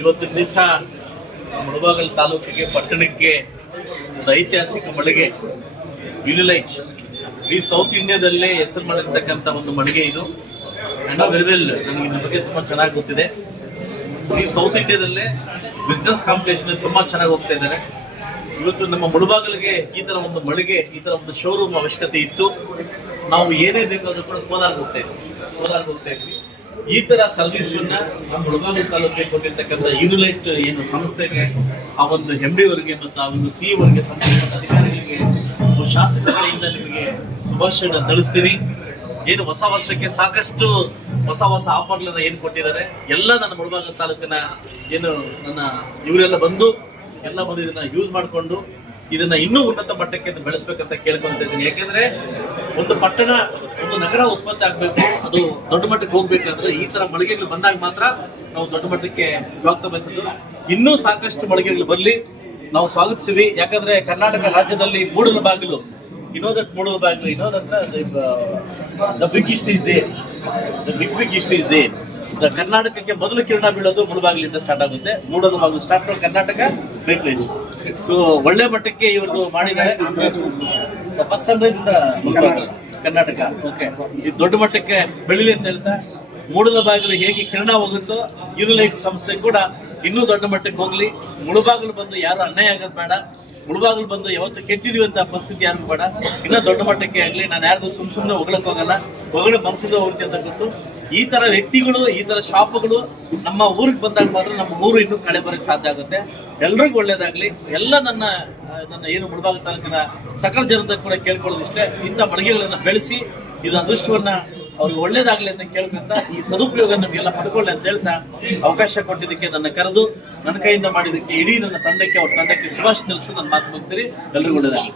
ಇವತ್ತಿನ ದಿವಸ ಮುಳಬಾಗಿಲು ತಾಲೂಕಿಗೆ ಪಟ್ಟಣಕ್ಕೆ ಒಂದು ಐತಿಹಾಸಿಕ ಮಳಿಗೆ ಯುನಿಲೈಟ್ ಈ ಸೌತ್ ಇಂಡಿಯಾದಲ್ಲೇ ಹೆಸರು ಮಾಡಿರ್ತಕ್ಕಂಥ ಒಂದು ಮಳಿಗೆ ಇದು. ವೆರಿ ವೆಲ್, ನನಗೆ ಇದ್ರ ಬಗ್ಗೆ ತುಂಬಾ ಚೆನ್ನಾಗಿ ಗೊತ್ತಿದೆ. ಈ ಸೌತ್ ಇಂಡಿಯಾದಲ್ಲೇ ಬಿಸ್ನೆಸ್ ಕಾಂಪಿಟೇಷನ್ ತುಂಬಾ ಚೆನ್ನಾಗಿ ಹೋಗ್ತಾ ಇದ್ದಾರೆ. ಇವತ್ತು ನಮ್ಮ ಮುಳಬಾಗಿಲಿಗೆ ಈ ತರ ಒಂದು ಮಳಿಗೆ, ಈ ತರ ಒಂದು ಶೋರೂಮ್ ಅವಶ್ಯಕತೆ ಇತ್ತು. ನಾವು ಏನೇ ಬೇಕಾದ್ರೂ ಕೂಡ ಕೋಲಾರ ಹೋಗ್ತಾ ಇದ್ವಿ. ಈ ತರ ಸರ್ವಿಸ್ ನಮ್ಮ ಮುಳಬಾಗಿಲು ತಾಲೂಕಿಗೆ ಕೊಟ್ಟಿರ್ತಕ್ಕಂಥ ಯುನಿಲೈಟ್ ಏನು ಸಂಸ್ಥೆಗೆ, ಆ ಒಂದು MD ಅವರಿಗೆ ಮತ್ತು ಆ ಒಂದು CEO ಅವರಿಗೆ, ಸಂಬಂಧಪಟ್ಟ ಅಧಿಕಾರಿಗಳಿಗೆ, ಶಾಸಕರಿಂದ ನಿಮಗೆ ಶುಭಾಶಯ ತಿಳಿಸ್ತೀನಿ. ಏನು ಹೊಸ ವರ್ಷಕ್ಕೆ ಸಾಕಷ್ಟು ಹೊಸ ಆಫರ್ಗಳನ್ನ ಏನು ಕೊಟ್ಟಿದ್ದಾರೆ, ಎಲ್ಲ ನನ್ನ ಮುಳಬಾಗಿಲು ತಾಲೂಕಿನ ಏನು ನನ್ನ ಇವರೆಲ್ಲ ಬಂದು ಇದನ್ನ ಯೂಸ್ ಮಾಡಿಕೊಂಡು ಇದನ್ನ ಇನ್ನೂ ಉನ್ನತ ಮಟ್ಟಕ್ಕೆ ಬೆಳೆಸ್ಬೇಕಂತ ಕೇಳ್ಕೊಳ್ತಾ ಇದ್ದೀನಿ. ಯಾಕೆಂದ್ರೆ ಒಂದು ಪಟ್ಟಣ, ಒಂದು ನಗರ ಉತ್ಪತ್ತಿ ಆಗ್ಬೇಕು, ಅದು ದೊಡ್ಡ ಮಟ್ಟಕ್ಕೆ ಹೋಗ್ಬೇಕಂದ್ರೆ ಈ ತರ ಮಳಿಗೆಗಳು ಬಂದಾಗ ಮಾತ್ರ ನಾವು ದೊಡ್ಡ ಮಟ್ಟಕ್ಕೆ ಹೋಗ್ತಾ ಬಯಸೋದು. ಇನ್ನೂ ಸಾಕಷ್ಟು ಮಳಿಗೆಗಳು ಬರಲಿ, ನಾವು ಸ್ವಾಗತಿಸ್ತೀವಿ. ಯಾಕಂದ್ರೆ ಕರ್ನಾಟಕ ರಾಜ್ಯದಲ್ಲಿ ಮೂಡಲಬಾಗಿಲು, the big east is there. The big east is there. ಕರ್ನಾಟಕಕ್ಕೆ ಮೊದಲು ಕಿರಣ ಬೀಳೋದು ಮುಳಬಾಗಿಲಿಂದ ಸ್ಟಾರ್ಟ್ ಆಗುತ್ತೆ. ಮೂಡಲಬಾಗಿಲು start from Karnataka, great place. So ಒಳ್ಳೆ ಮಟ್ಟಕ್ಕೆ ಇವ್ರದ್ದು ಮಾಡಿದ್ದಾರೆ. ಫಸ್ಟ್ ಸನ್ರೈಸ್ ಇಂದ ಕರ್ನಾಟಕ, ಓಕೆ, ಇದು ದೊಡ್ಡ ಮಟ್ಟಕ್ಕೆ ಬೆಳಿಲಿ ಅಂತ ಹೇಳ್ತಾ, ಮೂಡಲಬಾಗಿಲು ಹೇಗೆ ಕಿರಣ ಹೋಗುತ್ತೋ ಯುನಿಲೈಟ್ ಸಂಸ್ಥೆ ಕೂಡ ಇನ್ನೂ ದೊಡ್ಡ ಮಟ್ಟಕ್ಕೆ ಹೋಗ್ಲಿ. ಮುಳಬಾಗಿಲು ಬಂದು ಯಾರು ಅನ್ಯಾಯ ಆಗೋದು ಬೇಡ. ಮುಳಬಾಗಿಲು ಬಂದು ಯಾವತ್ತು ಕೆಟ್ಟಿದೀವಿ ಅಂತ ಪರಿಸ್ಥಿತಿ ಯಾರಿಗೂ ಬೇಡ. ಇನ್ನೂ ದೊಡ್ಡ ಮಟ್ಟಕ್ಕೆ ಆಗಲಿ. ನಾನು ಯಾರಿಗೂ ಸುಮ್ಮನೆ ಹೊಗಳಕ್ ಹೋಗಲ್ಲ, ಹೊಗಳ ಮನಸ್ಸಿಂದ ಹೋಗ್ತಿ ಅಂತ ಗೊತ್ತು. ಈ ತರ ವ್ಯಕ್ತಿಗಳು, ಈ ತರ ಶಾಪ್ಗಳು ನಮ್ಮ ಊರಿಗೆ ಬಂದಾಗ ಮಾತ್ರ ನಮ್ಮ ಊರು ಇನ್ನೂ ಕಳೆ ಬರಕ್ಕೆ ಸಾಧ್ಯ ಆಗುತ್ತೆ. ಎಲ್ರಿಗೂ ಒಳ್ಳೇದಾಗ್ಲಿ. ಎಲ್ಲ ನನ್ನ ಏನು ಮುಳಬಾಗಿಲು ತಾಲೂಕಿನ ಸಕಲ ಜನತೆ ಕೂಡ ಕೇಳ್ಕೊಳ್ಳೋದಿಷ್ಟೇ, ಇಂಥ ಮಳಿಗೆಗಳನ್ನ ಬೆಳೆಸಿ ಇದು ಅದೃಷ್ಟವನ್ನ ಅವ್ರಿಗೆ ಒಳ್ಳೇದಾಗ್ಲಿ ಅಂತ ಕೇಳ್ಕೊಂತ ಈ ಸದುಪಯೋಗ ನಮಗೆಲ್ಲ ಪಡ್ಕೊಳ್ಳಿ ಅಂತ ಹೇಳ್ತಾ ಅವಕಾಶ ಕೊಟ್ಟಿದ್ದಕ್ಕೆ, ನನ್ನ ಕರೆದು ನನ್ನ ಕೈಯಿಂದ ಮಾಡಿದ್ದಕ್ಕೆ ಇಡೀ ನನ್ನ ತಂಡಕ್ಕೆ, ಅವ್ರ ತಂಡಕ್ಕೆ ಶುಭಾಶಯ ತಿಳಿಸಿ ನನ್ನ ಮಾತು ಮುಗಿಸ್ತೀರಿ. ಎಲ್ರಿಗೂ ಒಳ್ಳೇದಾಗಲಿ.